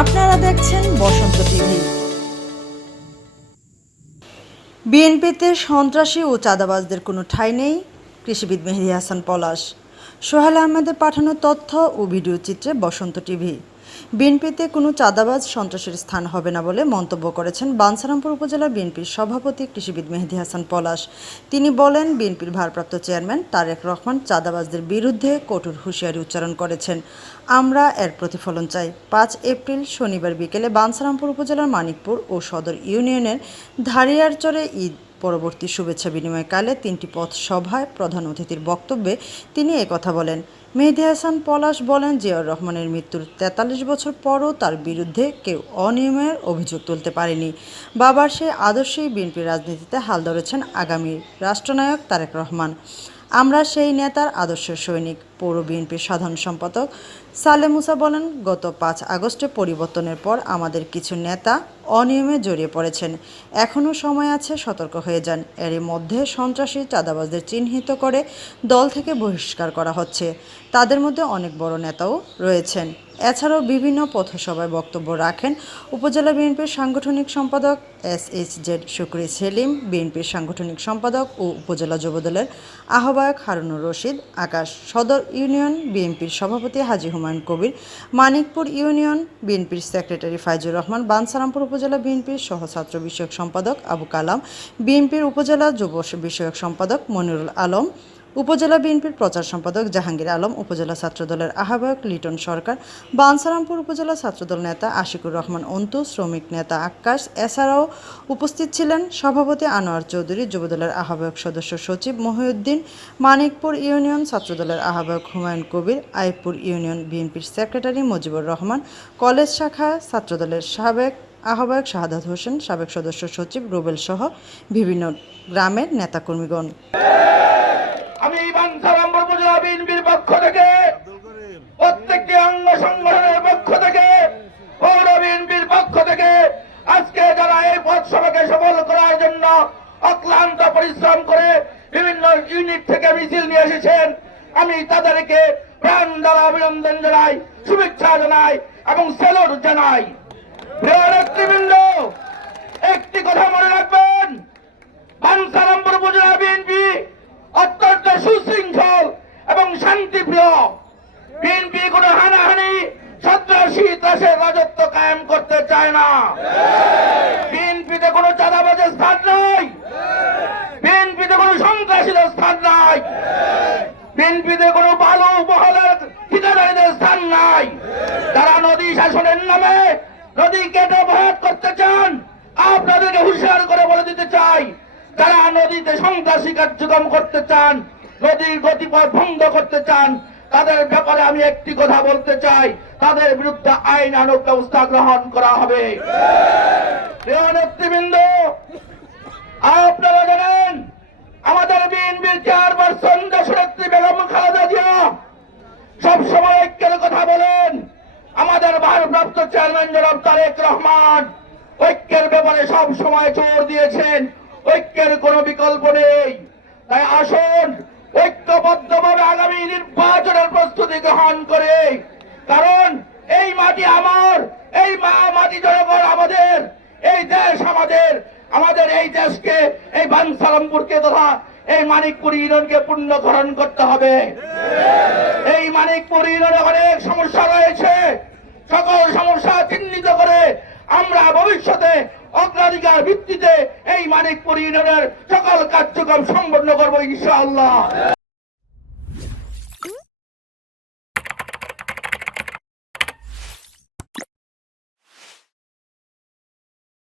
আপনারা দেখছেন বসন্ত টিভি। বিএনপিতে সন্ত্রাসী ও চাঁদাবাজদের কোনো ঠাঁই নেই, কৃষিবিদ মেহেদী হাসান পলাশ। সোহেল আহমেদের পাঠানো তথ্য ও ভিডিও চিত্রে বসন্ত টিভি। বিএনপিতে কোনো চাঁদাবাজ সন্ত্রাসীর স্থান হবে না বলে মন্তব্য করেছেন বাঞ্ছারামপুর উপজেলা বিএনপির সভাপতি কৃষিবিদ মেহেদী হাসান পলাশ। তিনি বলেন, বিএনপির ভারপ্রাপ্ত চেয়ারম্যান তারেক রহমান চাঁদাবাজদের বিরুদ্ধে কঠোর হুঁশিয়ারি উচ্চারণ করেছেন। আমরা এর প্রতিফলন চাই। 5 এপ্রিল শনিবার বিকেলে বাঞ্ছারামপুর উপজেলার মানিকপুর ও সদর ইউনিয়নের ধারিয়ারচরে ঈদ পরবর্তী শুভেচ্ছা বিনিময়কালে 3টি পথ সভায় প্রধান অতিথির বক্তব্যে তিনি একথা বলেন। মেহেদী হাসান পলাশ বলেন, জিয়াউর রহমানের মৃত্যুর 43 বছর পরও তার বিরুদ্ধে কেউ অনিয়মের অভিযোগ তুলতে পারেনি। বাবার সেই আদর্শেই বিএনপির রাজনীতিতে হাল ধরেছেন আগামী রাষ্ট্রনায়ক তারেক রহমান। আমরা সেই নেতার আদর্শের সৈনিক। পৌর বিএনপির সাধারণ সম্পাদক সালে মুসা বলেন, গত 5 আগস্টে পরিবর্তনের পর আমাদের কিছু নেতা অনিয়মে জড়িয়ে পড়েছেন। এখনও সময় আছে, সতর্ক হয়ে যান। এরই মধ্যে সন্ত্রাসী চাঁদাবাজদের চিহ্নিত করে দল থেকে বহিষ্কার করা হচ্ছে। তাদের মধ্যে অনেক বড় নেতাও রয়েছেন। এছাড়াও বিভিন্ন পথসভায় বক্তব্য রাখেন উপজেলা বিএনপির সাংগঠনিক সম্পাদক SHZ শুকরি সেলিম, বিএনপির সাংগঠনিক সম্পাদক ও উপজেলা যুবদলের আহ্বায়ক হারুনুর রশিদ আকাশ, সদর ইউনিয়ন বিএনপির সভাপতি হাজী হুমায়ুন কবির, মানিকপুর ইউনিয়ন বিএনপির সেক্রেটারি ফাইজুর রহমান, বাঞ্ছারামপুর উপজেলা বিএনপির সহছাত্র বিষয়ক সম্পাদক আবু কালাম, বিএনপির উপজেলা যুব বিষয়ক সম্পাদক মনিরুল আলম, উপজেলা বিএনপির প্রচার সম্পাদক জাহাঙ্গীর আলম, উপজেলা ছাত্রদলের আহ্বায়ক লিটন সরকার, বাঞ্ছারামপুর উপজেলা ছাত্রদল নেতা আশিকুর রহমান অন্তু, শ্রমিক নেতা আক্কাস। এছাড়াও উপস্থিত ছিলেন সভাপতি আনোয়ার চৌধুরী, যুবদলের আহ্বায়ক সদস্য সচিব মহিউদ্দিন, মানিকপুর ইউনিয়ন ছাত্রদলের আহ্বায়ক হুমায়ুন কবির, আইবপুর ইউনিয়ন বিএনপির সেক্রেটারি মুজিবুর রহমান, কলেজ শাখা ছাত্রদলের সাবেক আহ্বায়ক শাহাদাত হোসেন, সাবেক সদস্য সচিব রুবেল সহ বিভিন্ন গ্রামের নেতাকর্মীগণ। আমি বাঞ্ছারামপুর উপজেলা বিএনপির পক্ষ থেকে, প্রত্যেকটি অঙ্গ সংগঠনের পক্ষ থেকে, পৌর বিএনপির পক্ষ থেকে আজকে যারা এই পথসভাকে সফল করার জন্য অক্লান্ত পরিশ্রম করে বিভিন্ন ইউনিট থেকে মিছিল নিয়ে এসেছেন, আমি তাদেরকে প্রাণ দ্বারা অভিনন্দন জানাই, শুভেচ্ছা জানাই এবং স্যালুট জানাই। প্রিয় নেতৃবৃন্দ, একটি কথা মনে রাখবেন, বাঞ্ছারামপুর উপজেলা বিএনপি অত্যন্ত সুশৃঙ্খল এবং শান্তিপ্রিয়। বিএনপি কোনো হানাহানি, সন্ত্রাসী ত্রাসের রাজত্ব কায়েম করতে চায় না। বিএনপিতে কোনো চাঁদাবাজের স্থান নাই, বিএনপিতে কোনো সন্ত্রাসীদের স্থান নাই, বিএনপিতে কোনো বালু বহলের ঠিকাদারীদের স্থান নাই। তারা নদী শাসনের নামে নদী কেটে ভরাট করতে চান, আপনাদেরকে হুঁশিয়ার করে বলে দিতে চাই, যারা নদীতে সন্ত্রাসী কার্যক্রম করতে চান, নদীর গতিপথ ভঙ্গ করতে চান, তাদের ব্যাপারে আমি একটি কথা বলতে চাই, তাদের বিরুদ্ধে আইনানুগ ব্যবস্থা গ্রহণ করা হবে। প্রিয় নেতৃবৃন্দ, আপনারা জানেন আমাদের বিএনপির চেয়ারপারসন দেশনেত্রী বেগম খালেদা জিয়া সবসময় ঐক্যের কথা বলেন। আমাদের ভারপ্রাপ্ত চেয়ারম্যান জনাব তারেক রহমান ঐক্যের ব্যাপারে সব সময় জোর দিয়েছেন, ঐক্যের কোনো বিকল্প নেই। তাই আসুন ঐক্যবদ্ধভাবে আগামী নির্বাচনের প্রস্তুতি গ্রহণ করে, কারণ এই মাটি আমার, এই মাটি জনগণ আমাদের, এই দেশ আমাদের, আমাদের এই দেশকে, এই বাঞ্ছারামপুরকে তথা এই মানিকপুর ইউনিয়নকে পুনর্গঠন করতে হবে। এই মানিকপুর ইউনিয়নে অনেক সমস্যা রয়েছে, সকল সমস্যা চিহ্নিত করে আমরা ভবিষ্যতে অগ্রাধিকার ভিত্তিতে এই মানিকপুর ইউনিয়নের সকল কার্যক্রম সম্পন্ন করবো ইনশাআল্লাহ।